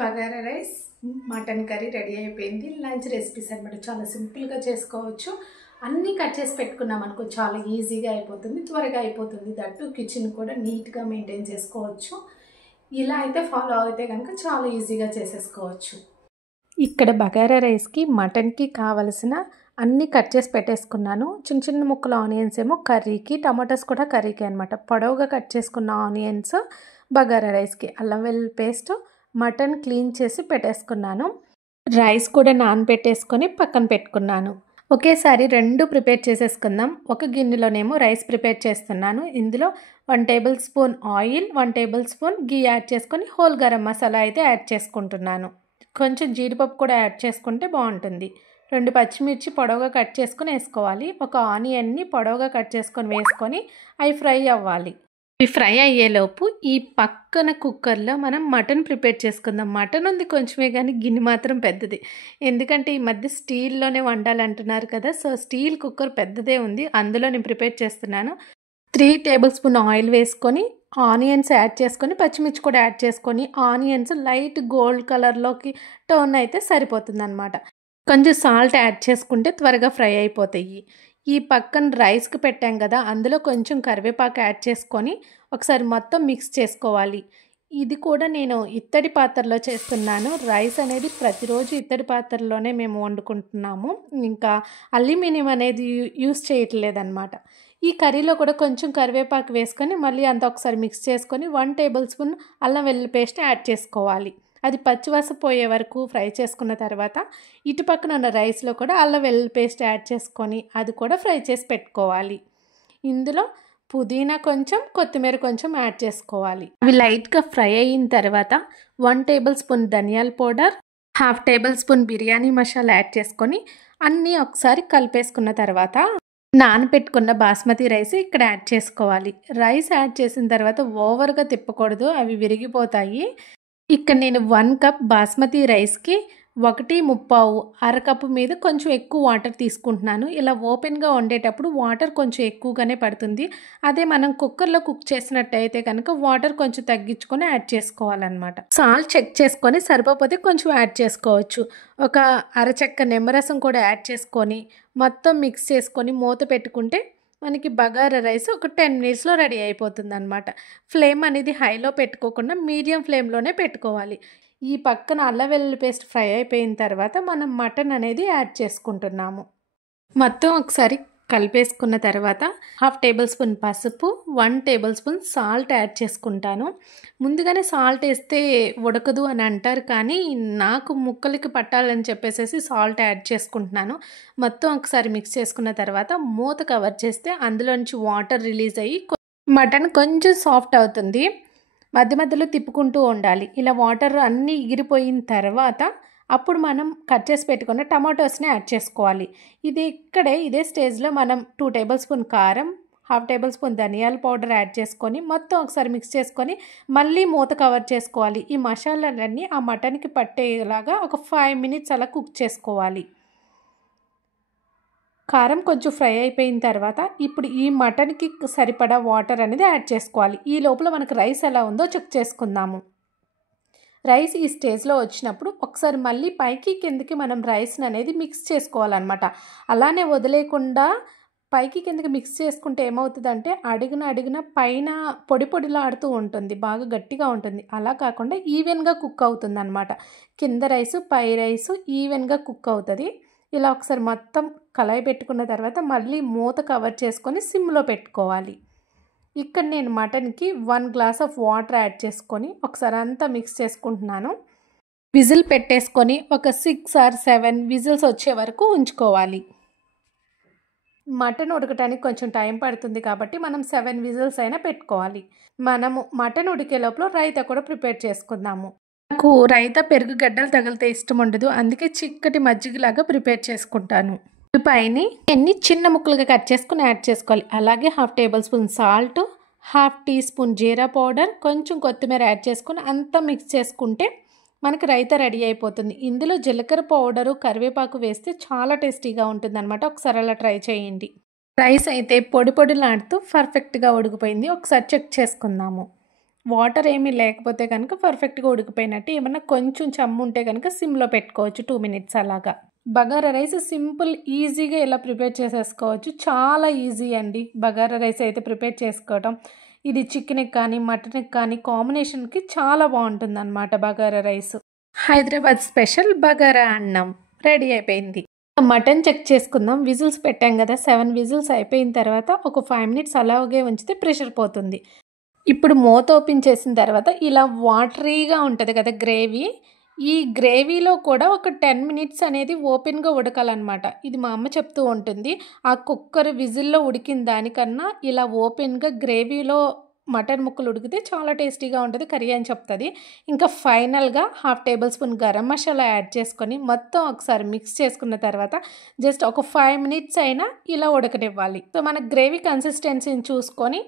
Bagara rice, mutton curry ready అయిపోయింది. Lunch recipes అనమాట. చాలా సింపుల్గా చేసుకోవచ్చు. అన్నీ కట్ చేసి పెట్టుకున్నాం అనుకో, చాలా ఈజీగా అయిపోతుంది, త్వరగా అయిపోతుంది. దట్టు కిచెన్ కూడా నీట్గా మెయింటైన్ చేసుకోవచ్చు. ఇలా అయితే ఫాలో అయితే కనుక చాలా ఈజీగా చేసేసుకోవచ్చు. ఇక్కడ బగారా రైస్కి మటన్కి కావలసిన అన్నీ కట్ చేసి పెట్టేసుకున్నాను. చిన్న చిన్న ముక్కలు ఆనియన్స్ ఏమో కర్రీకి, టమాటోస్ కూడా కర్రీకి అనమాట. పొడవుగా కట్ చేసుకున్న ఆనియన్స్ బగారా రైస్కి, అల్లం వెల్లుల్లి పేస్ట్, మటన్ క్లీన్ చేసి పెట్టేసుకున్నాను. రైస్ కూడా నానబెట్టేసుకొని పక్కన పెట్టుకున్నాను. ఒకేసారి రెండు ప్రిపేర్ చేసేసుకుందాం. ఒక గిన్నెలోనేమో రైస్ ప్రిపేర్ చేస్తున్నాను. ఇందులో 1 tablespoon oil, 1 tablespoon ghee add చేసుకొని హోల్ గరం మసాలా అయితే యాడ్ చేసుకుంటున్నాను. కొంచెం జీడిపప్పు కూడా యాడ్ చేసుకుంటే బాగుంటుంది. 2 పచ్చిమిర్చి పొడవుగా కట్ చేసుకొని వేసుకోవాలి. ఒక ఆనియన్ని పొడవుగా కట్ చేసుకొని వేసుకొని అవి ఫ్రై అవ్వాలి. ఇవి ఫ్రై అయ్యేలోపు ఈ పక్కన కుక్కర్లో మనం మటన్ ప్రిపేర్ చేసుకుందాం. మటన్ ఉంది కొంచెమే, కానీ గిన్నె మాత్రం పెద్దది. ఎందుకంటే ఈ మధ్య స్టీల్లోనే వండాలంటున్నారు కదా, సో స్టీల్ కుక్కర్ పెద్దదే ఉంది, అందులో నేను ప్రిపేర్ చేస్తున్నాను. 3 టేబుల్ స్పూన్ ఆయిల్ వేసుకొని ఆనియన్స్ యాడ్ చేసుకొని పచ్చిమిర్చి కూడా యాడ్ చేసుకొని ఆనియన్స్ లైట్ గోల్డ్ కలర్లోకి టర్న్ అయితే సరిపోతుంది అనమాట. కొంచెం సాల్ట్ యాడ్ చేసుకుంటే త్వరగా ఫ్రై అయిపోతాయి. ఈ పక్కన రైస్కి పెట్టాం కదా, అందులో కొంచెం కరివేపాకు యాడ్ చేసుకొని ఒకసారి మొత్తం మిక్స్ చేసుకోవాలి. ఇది కూడా నేను ఇత్తడి పాత్రలో చేస్తున్నాను. రైస్ అనేది ప్రతిరోజు ఇత్తడి పాత్రలోనే మేము వండుకుంటున్నాము. ఇంకా అల్యూమినియం అనేది యూస్ చేయట్లేదన్నమాట. ఈ కర్రీలో కూడా కొంచెం కరివేపాకు వేసుకొని మళ్ళీ అంతా ఒకసారి మిక్స్ చేసుకొని 1 టేబుల్ స్పూన్ అల్లం వెల్లుల్లి పేస్ట్ యాడ్ చేసుకోవాలి. అది పచ్చివాసన పోయే వరకు ఫ్రై చేసుకున్న తర్వాత ఇటు పక్కన ఉన్న రైస్లో కూడా అల్లం వెల్లుల్లి పేస్ట్ యాడ్ చేసుకొని అది కూడా ఫ్రై చేసి పెట్టుకోవాలి. ఇందులో పుదీనా కొంచెం, కొత్తిమీర కొంచెం యాడ్ చేసుకోవాలి. అవి లైట్గా ఫ్రై అయిన తర్వాత 1 టేబుల్ స్పూన్ ధనియాల powder, 1/2 table spoon biryani masala add చేసుకొని అన్నీ ఒకసారి కలిపేసుకున్న తర్వాత నానబెట్టుకున్న బాస్మతి రైస్ ఇక్కడ యాడ్ చేసుకోవాలి. రైస్ యాడ్ చేసిన తర్వాత ఓవర్గా తిప్పకూడదు, అవి విరిగిపోతాయి. ఇక్కడ నేను 1 కప్ బాస్మతి రైస్కి 1.35 అరకప్పు మీద కొంచెం ఎక్కువ వాటర్ తీసుకుంటున్నాను. ఇలా ఓపెన్గా వండేటప్పుడు వాటర్ కొంచెం ఎక్కువగానే పడుతుంది. అదే మనం కుక్కర్లో కుక్ చేసినట్టయితే కనుక వాటర్ కొంచెం తగ్గించుకొని యాడ్ చేసుకోవాలన్నమాట. సాల్ట్ చెక్ చేసుకొని సరిపోతే కొంచెం యాడ్ చేసుకోవచ్చు. ఒక అరచెక్క నిమ్మరసం కూడా యాడ్ చేసుకొని మొత్తం మిక్స్ చేసుకొని మూత పెట్టుకుంటే మనకి బగారా రైస్ ఒక 10 మినిట్స్లో రెడీ అయిపోతుంది అనమాట. ఫ్లేమ్ అనేది హైలో పెట్టుకోకుండా మీడియం ఫ్లేమ్లోనే పెట్టుకోవాలి. ఈ పక్కన అల్లం వెల్లుల్లి పేస్ట్ ఫ్రై అయిపోయిన తర్వాత మనం మటన్ అనేది యాడ్ చేసుకుంటున్నాము. మొత్తం ఒకసారి కలిపేసుకున్న తర్వాత 1/2 టేబుల్ స్పూన్ పసుపు, 1 టేబుల్ స్పూన్ సాల్ట్ యాడ్ చేసుకుంటాను. ముందుగానే సాల్ట్ వేస్తే ఉడకదు అని అంటారు, కానీ నాకు ముక్కలకి పట్టాలని చెప్పేసి సాల్ట్ యాడ్ చేసుకుంటున్నాను. మొత్తం ఒకసారి మిక్స్ చేసుకున్న తర్వాత మూత కవర్ చేస్తే అందులోంచి వాటర్ రిలీజ్ అయ్యి మటన్ కొంచెం సాఫ్ట్ అవుతుంది. మధ్య మధ్యలో తిప్పుకుంటూ ఉండాలి. ఇలా వాటర్ అన్నీ ఎగిరిపోయిన తర్వాత అప్పుడు మనం కట్ చేసి పెట్టుకున్న టమాటోస్ని యాడ్ చేసుకోవాలి. ఇదే స్టేజ్లో మనం 2 టేబుల్ స్పూన్ కారం, 1/2 టేబుల్ స్పూన్ ధనియాల పౌడర్ యాడ్ చేసుకొని మొత్తం ఒకసారి మిక్స్ చేసుకొని మళ్ళీ మూత కవర్ చేసుకోవాలి. ఈ మసాలాలన్నీ ఆ మటన్కి పట్టేలాగా ఒక 5 మినిట్స్ అలా కుక్ చేసుకోవాలి. కారం కొంచెం ఫ్రై అయిపోయిన తర్వాత ఇప్పుడు ఈ మటన్కి సరిపడా వాటర్ అనేది యాడ్ చేసుకోవాలి. ఈ లోపల మనకు రైస్ ఎలా ఉందో చెక్ చేసుకుందాము. రైస్ ఈ స్టేజ్లో వచ్చినప్పుడు ఒకసారి మళ్ళీ పైకి కిందకి మనం రైస్ని అనేది మిక్స్ చేసుకోవాలన్నమాట. అలానే వదిలేకుండా పైకి కిందకి మిక్స్ చేసుకుంటే ఏమవుతుందంటే అడుగున పైన పొడి పొడిలాడుతూ ఉంటుంది, బాగా గట్టిగా ఉంటుంది. అలా కాకుండా ఈవెన్గా కుక్ అవుతుంది అనమాట. కింద రైసు పై రైసు ఈవెన్గా కుక్ అవుతుంది. ఇలా ఒకసారి మొత్తం కళాయి పెట్టుకున్న తర్వాత మళ్ళీ మూత కవర్ చేసుకొని సిమ్లో పెట్టుకోవాలి. ఇక్కడ నేను మటన్కి 1 గ్లాస్ ఆఫ్ వాటర్ యాడ్ చేసుకొని ఒకసారి అంతా మిక్స్ చేసుకుంటున్నాను. విజిల్ పెట్టేసుకొని ఒక 6 or 7 విజిల్స్ వచ్చే వరకు ఉంచుకోవాలి. మటన్ ఉడకటానికి కొంచెం టైం పడుతుంది కాబట్టి మనం 7 విజిల్స్ అయినా పెట్టుకోవాలి. మనము మటన్ ఉడికే లోపల రైతా కూడా ప్రిపేర్ చేసుకుందాము. నాకు రైతా పెరుగు గడ్డలు తగిలితే ఇష్టం ఉండదు, అందుకే చిక్కటి మజ్జిగలాగా ప్రిపేర్ చేసుకుంటాను. ఉల్లిపాయని ఎన్ని చిన్న ముక్కలుగా కట్ చేసుకుని యాడ్ చేసుకోవాలి. అలాగే 1/2 tablespoon salt, 1/2 teaspoon జీరా పౌడర్, కొంచెం కొత్తిమీర యాడ్ చేసుకొని అంతా మిక్స్ చేసుకుంటే మనకి రైతా రెడీ అయిపోతుంది. ఇందులో జీలకర్ర పౌడరు, కరివేపాకు వేస్తే చాలా టేస్టీగా ఉంటుంది అనమాట. ఒకసారి అలా ట్రై చేయండి. రైస్ అయితే పొడి పొడిలాడుతూ పర్ఫెక్ట్గా ఉడికిపోయింది. ఒకసారి చెక్ చేసుకుందాము. వాటర్ ఏమీ లేకపోతే కనుక పర్ఫెక్ట్గా ఉడికిపోయినట్టు. ఏమన్నా కొంచెం చెమ్ము ఉంటే కనుక సిమ్లో పెట్టుకోవచ్చు 2 మినిట్స్ అలాగా. బగారా రైస్ సింపుల్ ఈజీగా ఇలా ప్రిపేర్ చేసేసుకోవచ్చు. చాలా ఈజీ అండి బగారా రైస్ అయితే ప్రిపేర్ చేసుకోవటం. ఇది చికెన్కి కానీ మటన్కి కానీ కాంబినేషన్కి చాలా బాగుంటుంది అన్నమాట బగారా రైస్. హైదరాబాద్ స్పెషల్ బగారా అన్నం రెడీ అయిపోయింది. మటన్ చెక్ చేసుకుందాం. విజిల్స్ పెట్టాం కదా, 7 విజిల్స్ అయిపోయిన తర్వాత ఒక 5 మినిట్స్ అలాగే ఉంచితే ప్రెషర్ పోతుంది. ఇప్పుడు మూత ఓపెన్ చేసిన తర్వాత ఇలా వాటరీగా ఉంటుంది కదా గ్రేవీ, ఈ గ్రేవీలో కూడా ఒక 10 మినిట్స్ అనేది ఓపెన్గా ఉడకాలన్నమాట. ఇది మా అమ్మ చెప్తూ ఉంటుంది. ఆ కుక్కర్ విజిల్లో ఉడికిన దానికన్నా ఇలా ఓపెన్గా గ్రేవీలో మటన్ ముక్కలు ఉడికితే చాలా టేస్టీగా ఉంటుంది కర్రీ అని చెప్తుంది. ఇంకా ఫైనల్గా 1/2 table spoon garam masala add చేసుకొని మొత్తం ఒకసారి మిక్స్ చేసుకున్న తర్వాత జస్ట్ ఒక 5 మినిట్స్ అయినా ఇలా ఉడకనివ్వాలి. సో మన గ్రేవీ కన్సిస్టెన్సీని చూసుకొని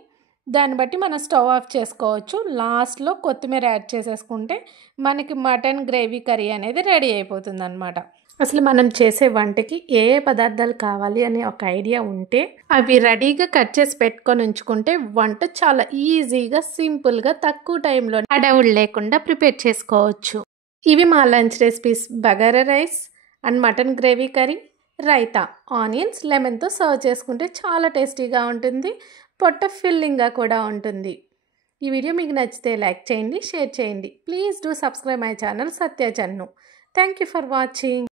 దాన్ని బట్టి మనం స్టవ్ ఆఫ్ చేసుకోవచ్చు. లాస్ట్లో కొత్తిమీర యాడ్ చేసేసుకుంటే మనకి మటన్ గ్రేవీ కర్రీ అనేది రెడీ అయిపోతుంది అన్నమాట. అసలు మనం చేసే వంటకి ఏ ఏ పదార్థాలు కావాలి అనే ఒక ఐడియా ఉంటే అవి రెడీగా కట్ చేసి పెట్టుకొని ఉంచుకుంటే వంట చాలా ఈజీగా సింపుల్గా తక్కువ టైంలో అడవులు లేకుండా ప్రిపేర్ చేసుకోవచ్చు. ఇవి మా lunch recipes. Bagara rice and mutton gravy curry, raita, onions, లెమన్తో సర్వ్ చేసుకుంటే చాలా టేస్టీగా ఉంటుంది. పొట్ట ఫిల్లింగ్గా కూడా ఉంటుంది. ఈ వీడియో మీకు నచ్చితే లైక్ చేయండి, షేర్ చేయండి. Please do subscribe my channel Satya Jannu. Thank you for watching.